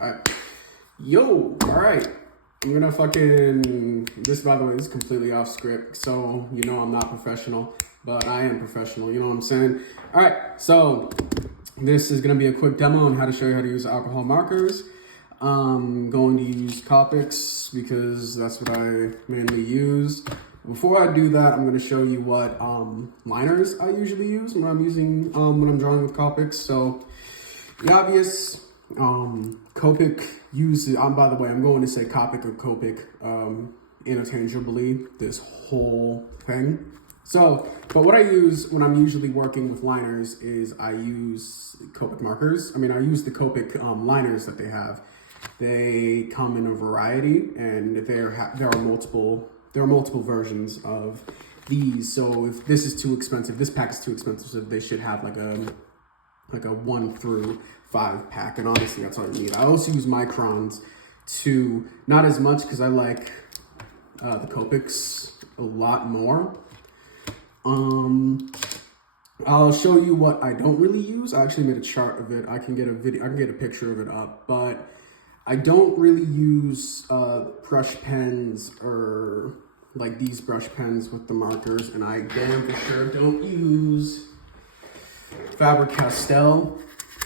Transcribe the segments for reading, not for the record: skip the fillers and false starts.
Alright. Yo, alright. I'm gonna this, by the way, is completely off script, so you know I'm not professional, but I am professional, you know what I'm saying? Alright, so this is gonna be a quick demo on how to show you how to use alcohol markers. I'm going to use Copics because that's what I mainly use. Before I do that, I'm going to show you what liners I usually use when I'm drawing with Copics. So the obvious, Copic uses, by the way, I'm going to say Copic or Copic interchangeably, this whole thing. So, but what I use when I'm usually working with liners is I use Copic markers. I use the Copic liners that they have. They come in a variety, and there are multiple versions of these. So if this is too expensive, this pack is too expensive, so they should have like a 1 through 5 pack. And honestly, that's all you need. I also use microns too, not as much because I like the Copics a lot more. I'll show you what I don't really use. I actually made a chart of it. I can get a picture of it up, but I don't really use brush pens or like these brush pens with the markers, and I damn for sure don't use Faber-Castell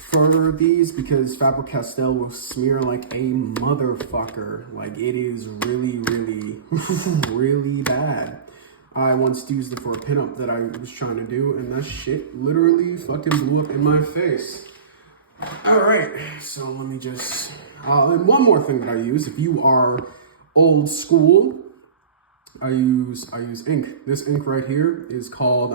for these because Faber-Castell will smear like a motherfucker. Like, it is really, really, really bad. I once used it for a pinup that I was trying to do, and that shit literally fucking blew up in my face. All right, so let me just, and one more thing that I use, if you are old school, I use ink. This ink right here is called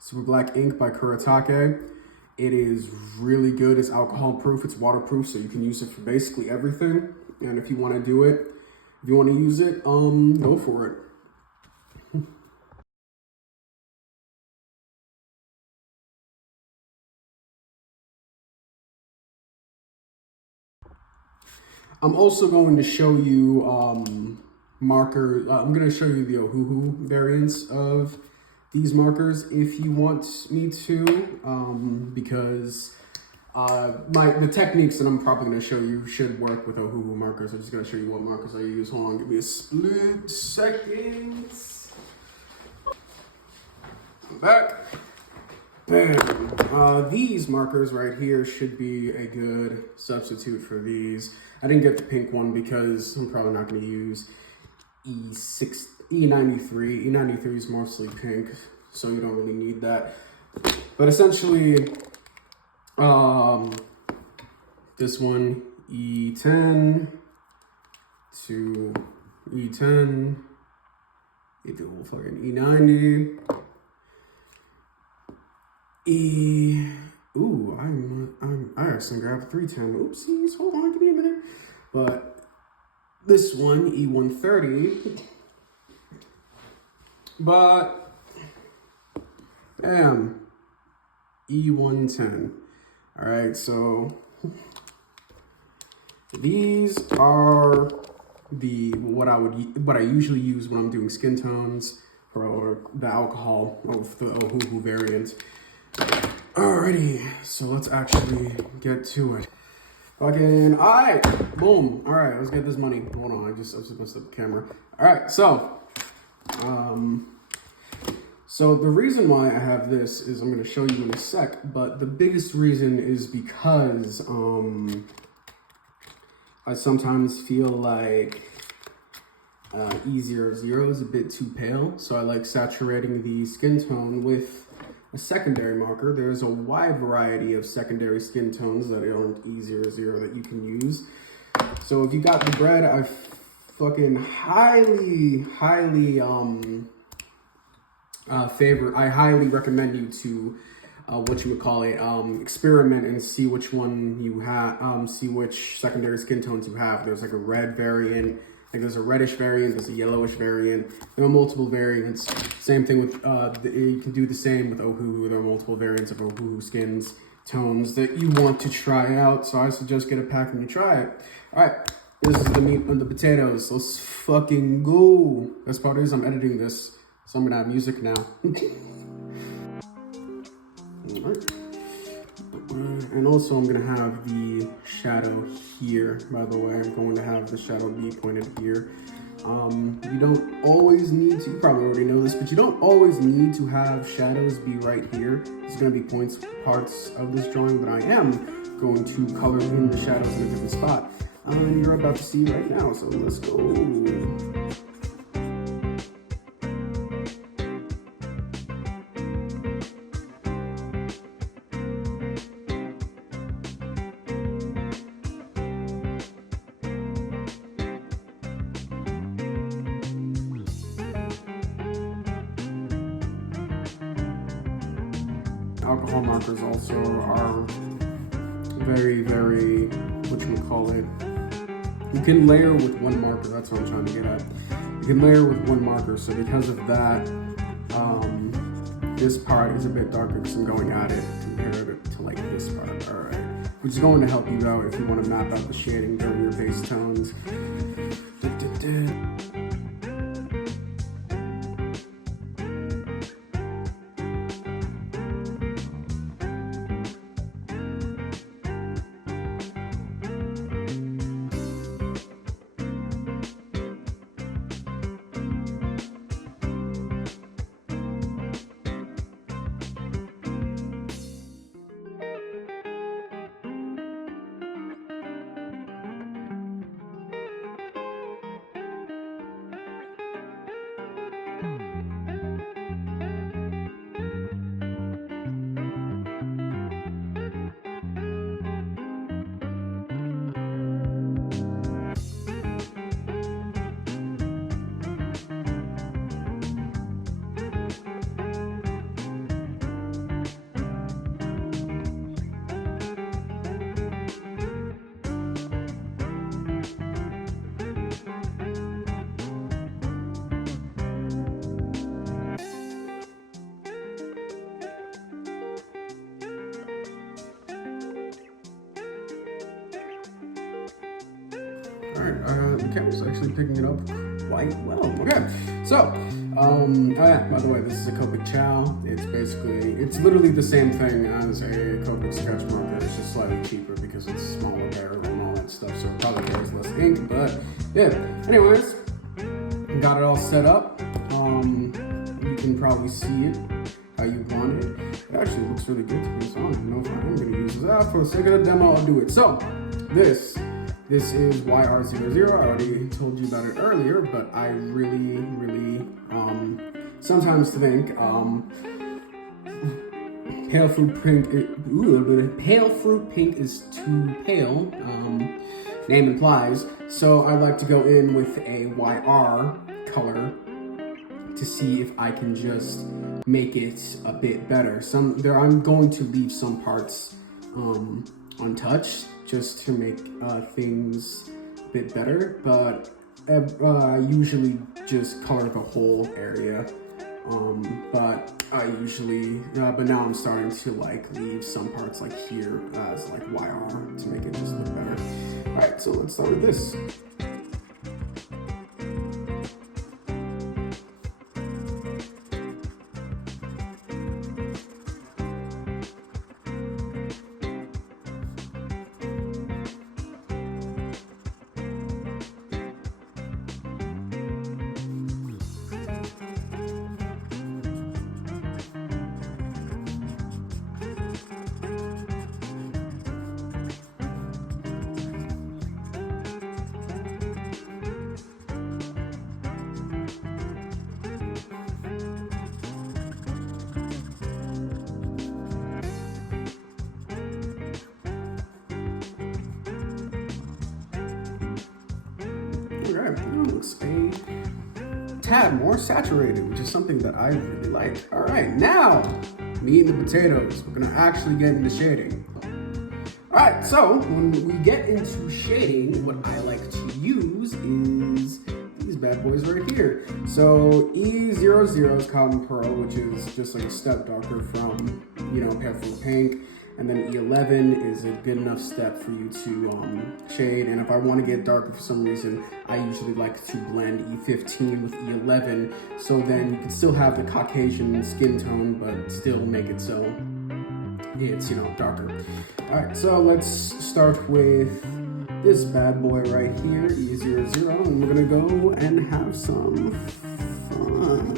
Super Black Ink by Kuretake. It is really good. It's alcohol proof, it's waterproof, so you can use it for basically everything. And if you want to do it, if you want to use it, go for it. I'm also going to show you markers. I'm going to show you the LMFAOO variants of these markers if you want me to, because the techniques that I'm probably going to show you should work with LMFAOO markers. I'm just going to show you what markers I use. Hold on, give me a split second. I'm back. Bam. These markers right here should be a good substitute for these. I didn't get the pink one because I'm probably not going to use E93. E93 is mostly pink, so you don't really need that. But essentially, this one, E10 to E10, you do fucking E90. I accidentally grabbed 310. Oopsies, hold on, give me a minute. But this one, E130. But, bam, E110. All right, so these are what I usually use when I'm doing skin tones or the alcohol of the LMFAOO variant. Alrighty, so let's actually get to it. Fucking, alright, boom. Alright, let's get this money. Hold on, I just messed up the camera. Alright, so the reason why I have this is I'm going to show you in a sec, but the biggest reason is because I sometimes feel like E00 is a bit too pale, so I like saturating the skin tone with a secondary marker. There's a wide variety of secondary skin tones that aren't E00 that you can use. So if you got the bread, I fucking highly recommend you to experiment and see which one you have, see which secondary skin tones you have. There's like a red variant, like there's a reddish variant, there's a yellowish variant. There are multiple variants. Same thing with, you can do the same with LMFAOO. There are multiple variants of LMFAOO skins tones that you want to try out. So I suggest get a pack and you try it. All right, this is the meat and the potatoes. Let's fucking go. Best part is I'm editing this, so I'm gonna have music now. All right. And also I'm gonna have the shadow here, by the way. I'm going to have the shadow be pointed here. You don't always need to, you probably already know this, but you don't always need to have shadows be right here. There's gonna be parts of this drawing that I am going to color in the shadows in a different spot. And you're about to see right now, so let's go. Alcohol markers also are very, very, whatchamacallit. You can layer with one marker, that's what I'm trying to get at. You can layer with one marker, so because of that, this part is a bit darker because I'm going at it compared to like this part, all right. Which is going to help you out if you want to map out the shading during your base tones. Alright, the camera's actually picking it up quite well. Okay, so, oh yeah, by the way, this is a Copic Chow. It's literally the same thing as a Copic sketch marker. It's just slightly cheaper because it's smaller barrel and all that stuff, so it probably carries less ink, but yeah. Anyways, got it all set up. You can probably see it how you want it. It actually looks really good to me, so I don't know if I am going to use this. For the sake of the demo, I'll do it. So, this is YR00. I already told you about it earlier, but I really sometimes think pale fruit pink is too pale, name implies. So I like to go in with a YR color to see if I can just make it a bit better. I'm going to leave some parts untouched just to make things a bit better, but I usually just color the whole area. But now I'm starting to like leave some parts like here as like YR to make it just look better. All right, so let's start with this. Alright, it looks a tad more saturated, which is something that I really like. Alright, now, meat and the potatoes. We're gonna actually get into shading. Alright, so when we get into shading, what I like to use is these bad boys right here. So E00 is Cotton Pearl, which is just like a step darker from, Pale Fruit Pink. And then E11 is a good enough step for you to shade. And if I want to get darker for some reason, I usually like to blend E15 with E11. So then you can still have the Caucasian skin tone, but still make it so it's, you know, darker. All right, so let's start with this bad boy right here, E00, and we're gonna go and have some fun.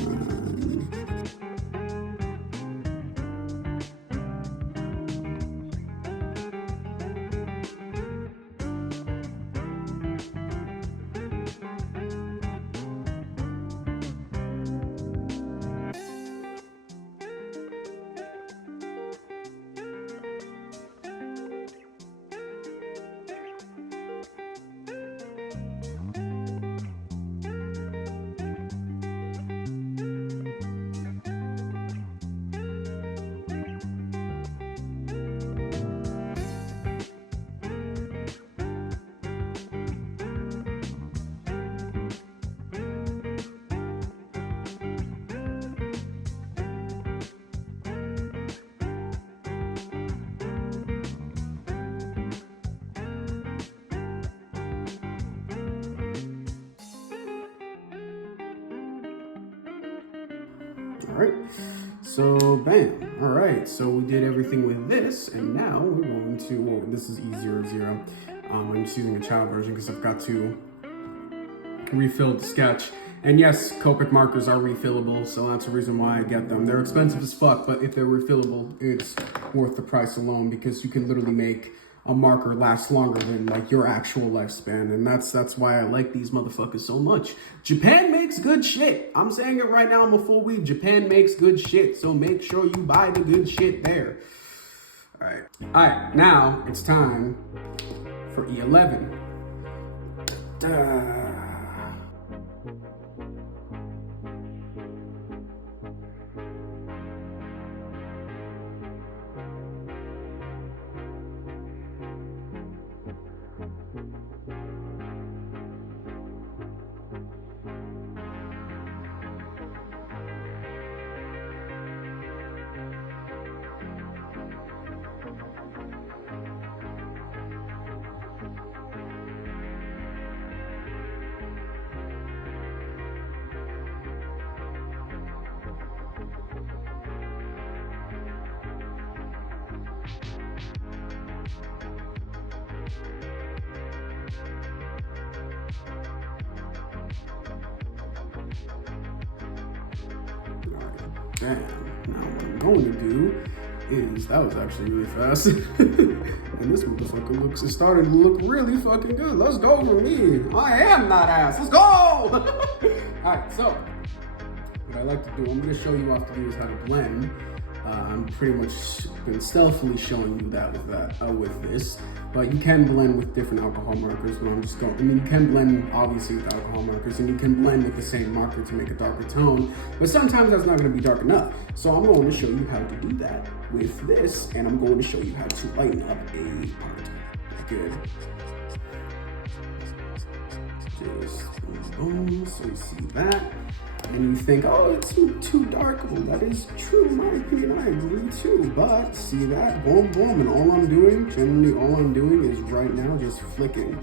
All right, so bam. All right, so we did everything with this, and now we're going to, well, this is E00. I'm just using a child version because I've got to refill the sketch. And yes, Copic markers are refillable, so that's the reason why I get them. They're expensive as fuck, but if they're refillable, it's worth the price alone because you can literally make a marker last longer than like your actual lifespan, and that's why I like these motherfuckers so much. Japan makes good shit. I'm saying it right now, I'm a full weeb. Japan makes good shit, so make sure you buy the good shit there. All right, now it's time for E11. Damn, now what I'm going to do is, that was actually really fast. And this motherfucker is starting to look really fucking good. Let's go for me. I am not ass. Let's go. All right, so what I like to do, I'm going to show you off to do is how to blend. I'm pretty much been stealthily showing you that with this, but you can blend with different alcohol markers. But I'm just going, I mean, you can blend obviously with alcohol markers, and you can blend with the same marker to make a darker tone, but sometimes that's not going to be dark enough. So I'm going to show you how to do that with this, and I'm going to show you how to lighten up a part. Good. Just boom, so you see that. And you think, oh, it's too dark. Well, that is true, in my opinion. I agree too. But see that? Boom, boom. And all I'm doing, generally all I'm doing is right now just flicking.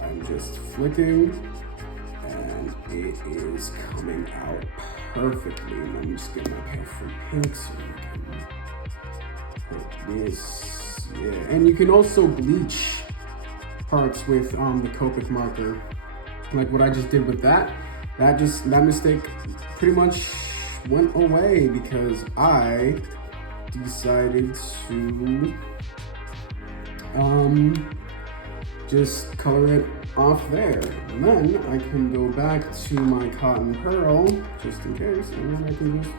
I'm just flicking. And it is coming out perfectly. And I'm just getting my pen for pink so we can put this. Yeah. And you can also bleach parts with the Copic marker. Like what I just did with that. That mistake pretty much went away because I decided to just color it off there. And then I can go back to my cotton pearl, just in case, and then I can just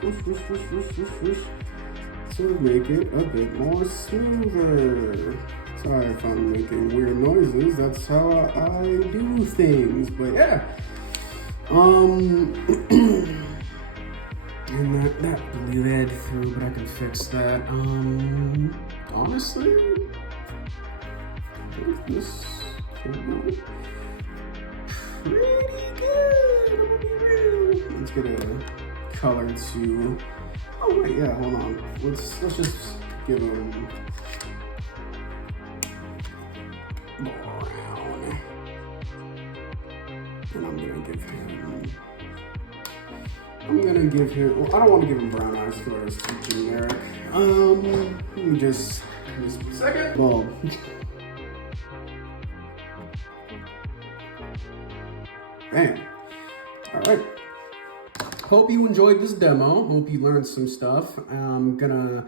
whoosh, to make it a bit more smoother. Sorry if I'm making weird noises, that's how I do things, but yeah. And that bled through, but I can fix that. Honestly, I think this came out pretty good. I'm gonna be real. Let's get a color to. Oh wait, yeah, hold on. Let's just give him brown, and I'm gonna give him I'm gonna give him, well, I don't want to give him brown eyes, so it's too generic. Let me just a second. Well, bam. All right. Hope you enjoyed this demo. Hope you learned some stuff. I'm gonna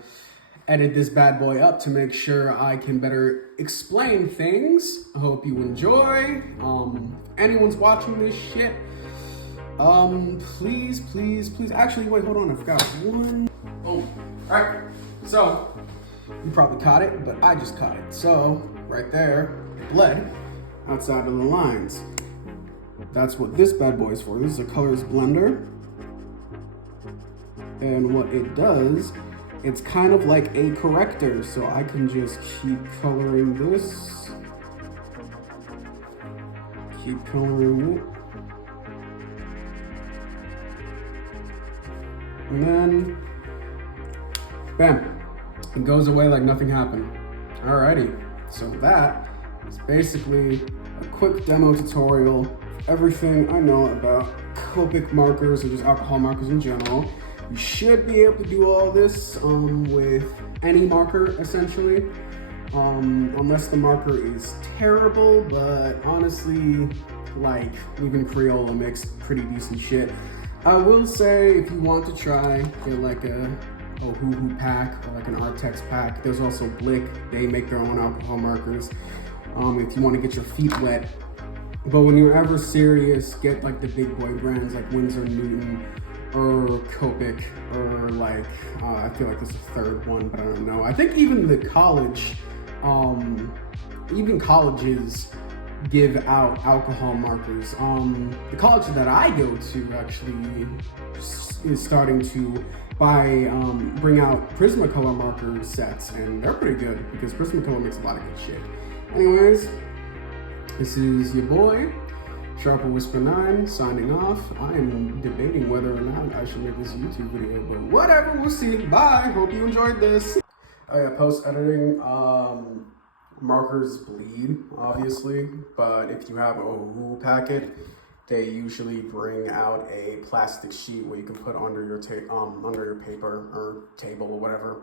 edit this bad boy up to make sure I can better explain things. I hope you enjoy. Anyone's watching this shit, please. Actually, wait, hold on. I forgot one. Boom. All right. So you probably caught it, but I just caught it. So right there, it bled outside of the lines. That's what this bad boy is for. This is a colors blender. And what it does, it's kind of like a corrector. So I can just keep coloring this. Keep coloring it. And then, bam, it goes away like nothing happened. Alrighty, so that is basically a quick demo tutorial of everything I know about Copic markers or just alcohol markers in general. You should be able to do all this with any marker, essentially, unless the marker is terrible, but honestly, like, even Crayola makes pretty decent shit. I will say, if you want to try, get like a OOO pack or like an Artex pack. There's also Blick. They make their own alcohol markers. If you want to get your feet wet. But when you're ever serious, get like the big boy brands like Winsor Newton or Copic, or like, I feel like there's a third one, but I don't know. I think even the college, even colleges give out alcohol markers. The college that I go to actually is starting to bring out Prismacolor marker sets, and they're pretty good because Prismacolor makes a lot of good shit. Anyways, this is your boy, Sharper Whisper 9, signing off. I am debating whether or not I should make this YouTube video, but whatever, we'll see. Bye, hope you enjoyed this. Oh yeah, post-editing, markers bleed, obviously, but if you have a OOO packet, they usually bring out a plastic sheet where you can put under your paper or table or whatever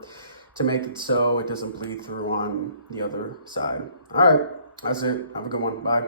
to make it so it doesn't bleed through on the other side. All right, that's it. Have a good one. Bye.